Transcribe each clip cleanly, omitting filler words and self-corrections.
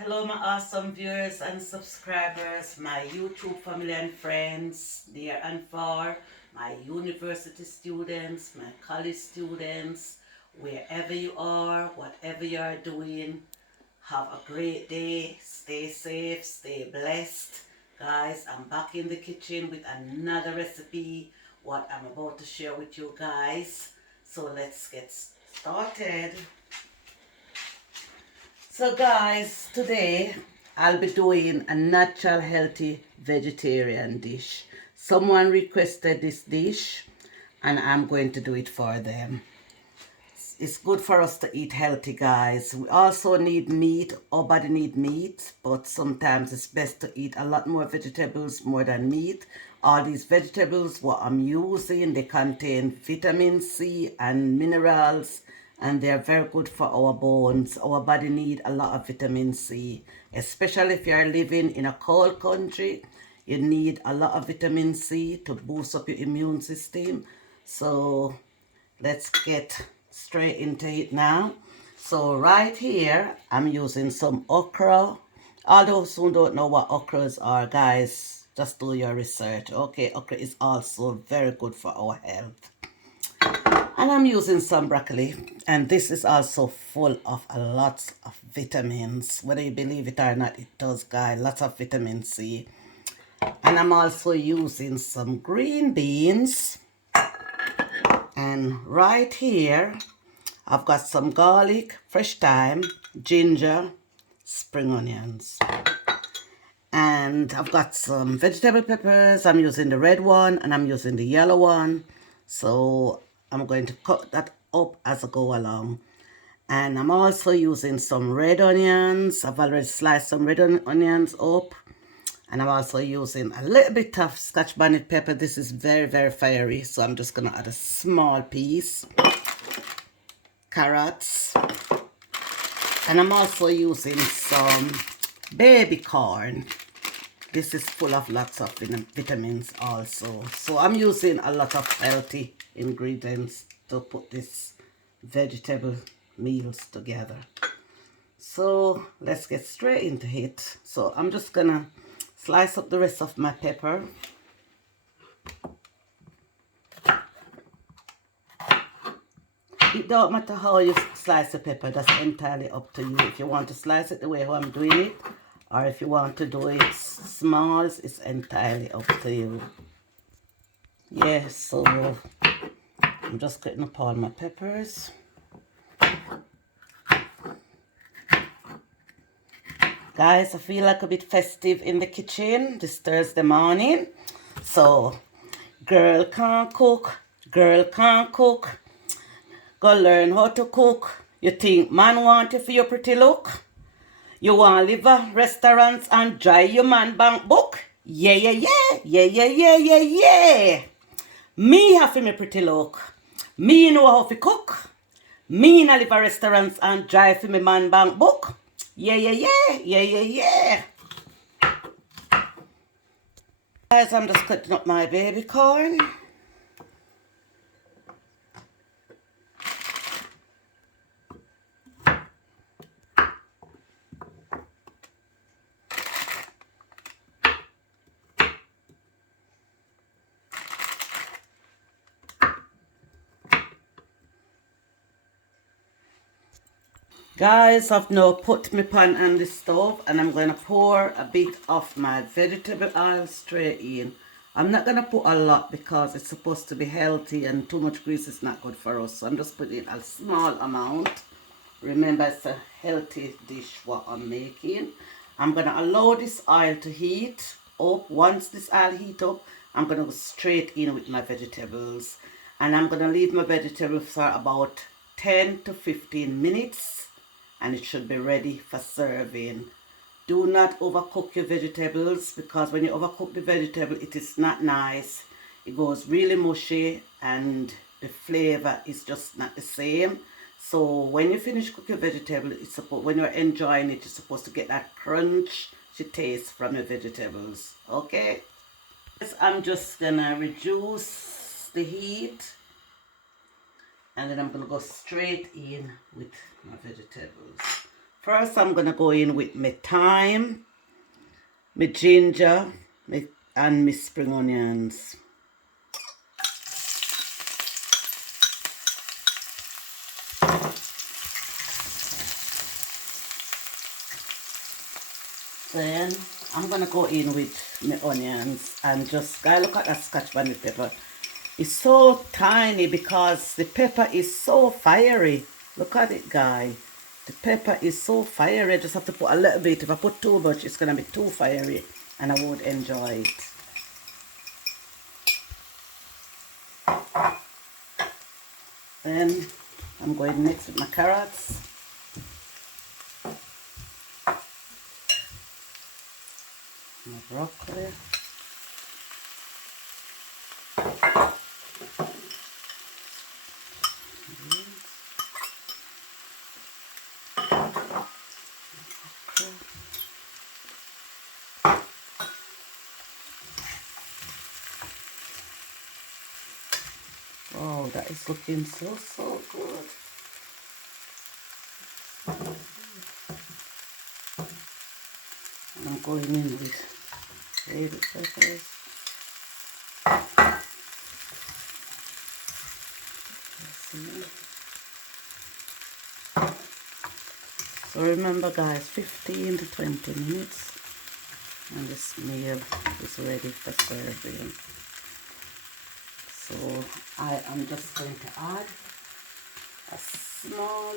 Hello, my awesome viewers and subscribers, my YouTube family and friends, dear and far, my university students, my college students, wherever you are, whatever you are doing, have a great day, stay safe, stay blessed. Guys, I'm back in the kitchen with another recipe, what I'm about to share with you guys. So let's get started. So guys, today I'll be doing a natural healthy vegetarian dish. Someone requested this dish and I'm going to do it for them. It's good for us to eat healthy, guys. We also need meat. Our body need meat, but sometimes it's best to eat a lot more vegetables more than meat. All these vegetables, what I'm using, they contain vitamin C and minerals, and they're very good for our bones. Our body need a lot of vitamin C, especially if you're living in a cold country. You need a lot of vitamin C to boost up your immune system. So let's get straight into it now. So right here, I'm using some okra. All those who don't know what okras are, guys, just do your research. Okay, okra is also very good for our health. And I'm using some broccoli. And this is also full of a lot of vitamins. Whether you believe it or not, it does, guys. Lots of vitamin C. And I'm also using some green beans. And right here, I've got some garlic, fresh thyme, ginger, spring onions. And I've got some vegetable peppers. I'm using the red one and I'm using the yellow one. So I'm going to cut that up as I go along. And I'm also using some red onions. I've already sliced some red onions up. And I'm also using a little bit of Scotch bonnet pepper. This is very, very fiery. So I'm just going to add a small piece. Carrots. And I'm also using some baby corn. This is full of lots of vitamins also. So I'm using a lot of healthy ingredients to put this vegetable meals together. So let's get straight into it. So I'm just gonna slice up the rest of my pepper. It don't matter how you slice the pepper, that's entirely up to you. If you want to slice it the way how I'm doing it, or if you want to do it small, it's entirely up to you. Yeah, so I'm just cutting up all my peppers. Guys, I feel like a bit festive in the kitchen this Thursday morning. So, girl can't cook, girl can't cook. Go learn how to cook. You think man want you for your pretty look? You want live a restaurants and drive your man bank book? Yeah, yeah, yeah, yeah, yeah, yeah, yeah, yeah. Me have for me pretty look. Me know how to cook. Me na live a restaurants and drive for me man bank book. Yeah, yeah, yeah, yeah, yeah, yeah. Guys, I'm just cutting up my baby corn. Guys, I've now put my pan on the stove and I'm going to pour a bit of my vegetable oil straight in. I'm not going to put a lot because it's supposed to be healthy and too much grease is not good for us. So I'm just putting a small amount. Remember, it's a healthy dish what I'm making. I'm going to allow this oil to heat up. Once this oil heat up, I'm going to go straight in with my vegetables. And I'm going to leave my vegetables for about 10 to 15 minutes. And it should be ready for serving. Do not overcook your vegetables because when you overcook the vegetable, it is not nice. It goes really mushy and the flavor is just not the same. So when you finish cooking your vegetable, when you're enjoying it, you're supposed to get that crunchy taste from your vegetables. Okay? I'm just gonna reduce the heat. And then I'm going to go straight in with my vegetables. First, I'm gonna go in with my thyme, my ginger, and my spring onions. Then I'm gonna go in with my onions and just guys, look at that scotch bonnet pepper. It's so tiny because the pepper is so fiery. Look at it, guys. The pepper is so fiery. I just have to put a little bit. If I put too much, it's gonna be too fiery and I won't enjoy it. Then I'm going next with my carrots. My broccoli. Oh, that is looking so good. And I'm going in with baby peppers. So remember guys, 15 to 20 minutes and this meal is ready for serving. So I am just going to add a small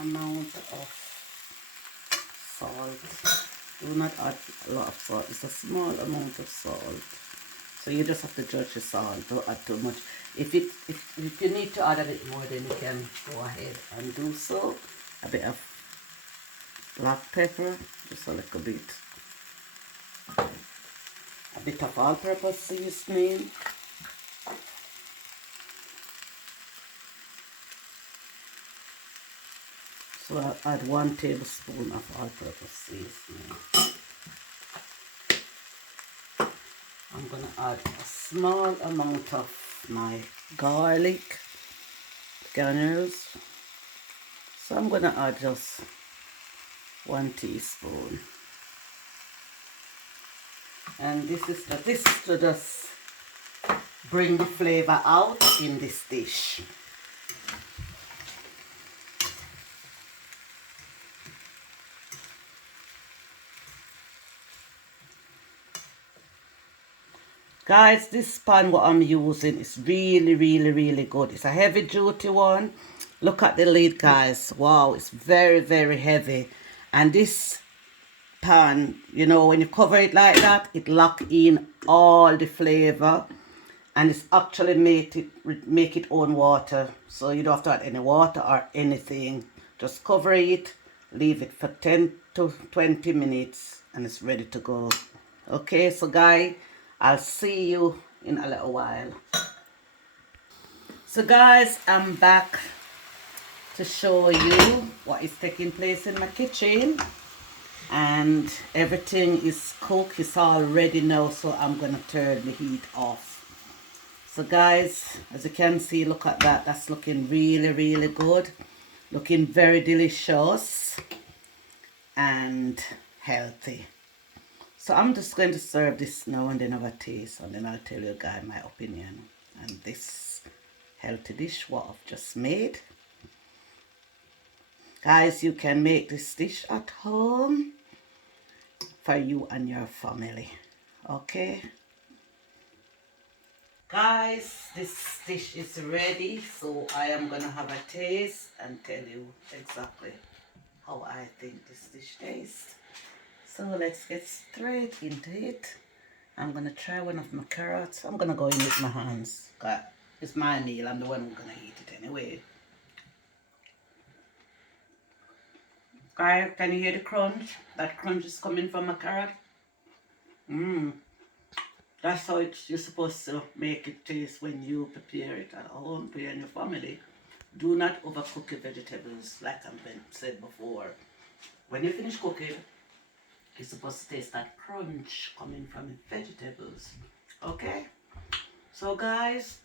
amount of salt. Do not add a lot of salt, it's a small amount of salt. So you just have to judge the salt, don't add too much. If you need to add a bit more, then you can go ahead and do so. A bit of black pepper, just a little bit. A bit of all-purpose seasoning. So I'll add 1 tablespoon of all-purpose seasoning. I'm going to add a small amount of my garlic granules. So I'm going to add just 1 teaspoon. And this is to just bring the flavor out in this dish. Guys, this pan what I'm using is really good. It's a heavy duty one. Look at the lid, guys. Wow, it's very heavy. And this pan, you know, when you cover it like that, it lock in all the flavor, and it's actually make it own water, so you don't have to add any water or anything. Just cover it, leave it for 10 to 20 minutes and it's ready to go. Okay, so guys, I'll see you in a little while. So guys, I'm back to show you what is taking place in my kitchen. And everything is cooked, it's all ready now, so I'm gonna turn the heat off. So guys, as you can see, look at that, that's looking really good, looking very delicious and healthy. So I'm just going to serve this now and then have a taste, and then I'll tell you guys my opinion on this healthy dish what I've just made. Guys, you can make this dish at home for you and your family. Okay guys, this dish is ready, so I am gonna have a taste and tell you exactly how I think this dish tastes. So let's get straight into it. I'm gonna try one of my carrots. I'm gonna go in with my hands. It's my meal, I'm the one who's gonna eat it anyway. Guys, can you hear the crunch? That crunch is coming from my carrot. That's how you're supposed to make it taste when you prepare it at home for you and your family. Do not overcook your vegetables, like I've been said before. When you finish cooking, you're supposed to taste that crunch coming from the vegetables. Okay? So guys,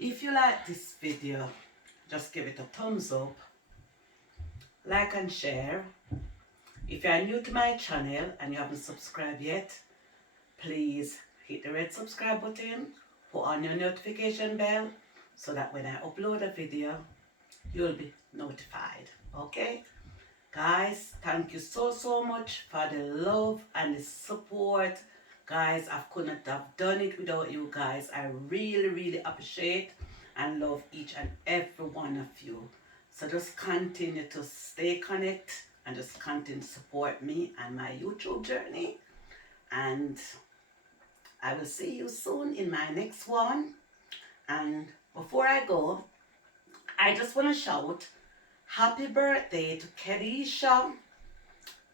if you like this video, just give it a thumbs up. like and share. If you are new to my channel and you haven't subscribed yet, please hit the red subscribe button, put on your notification bell so that when I upload a video, you'll be notified. Okay? Guys, thank you so much for the love and the support. Guys, I couldn't have done it without you guys. I really appreciate and love each and every one of you. So just continue to stay connected and just continue to support me and my YouTube journey. And I will see you soon in my next one. And before I go, I just want to shout happy birthday to Kedisha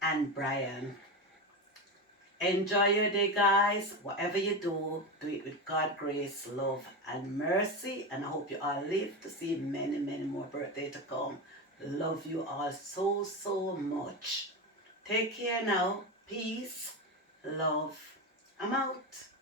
and Brian. Enjoy your day, guys. Whatever you do, do it with God, grace, love, and mercy. And I hope you all live to see many more birthdays to come. Love you all so much. Take care now. Peace, love. I'm out.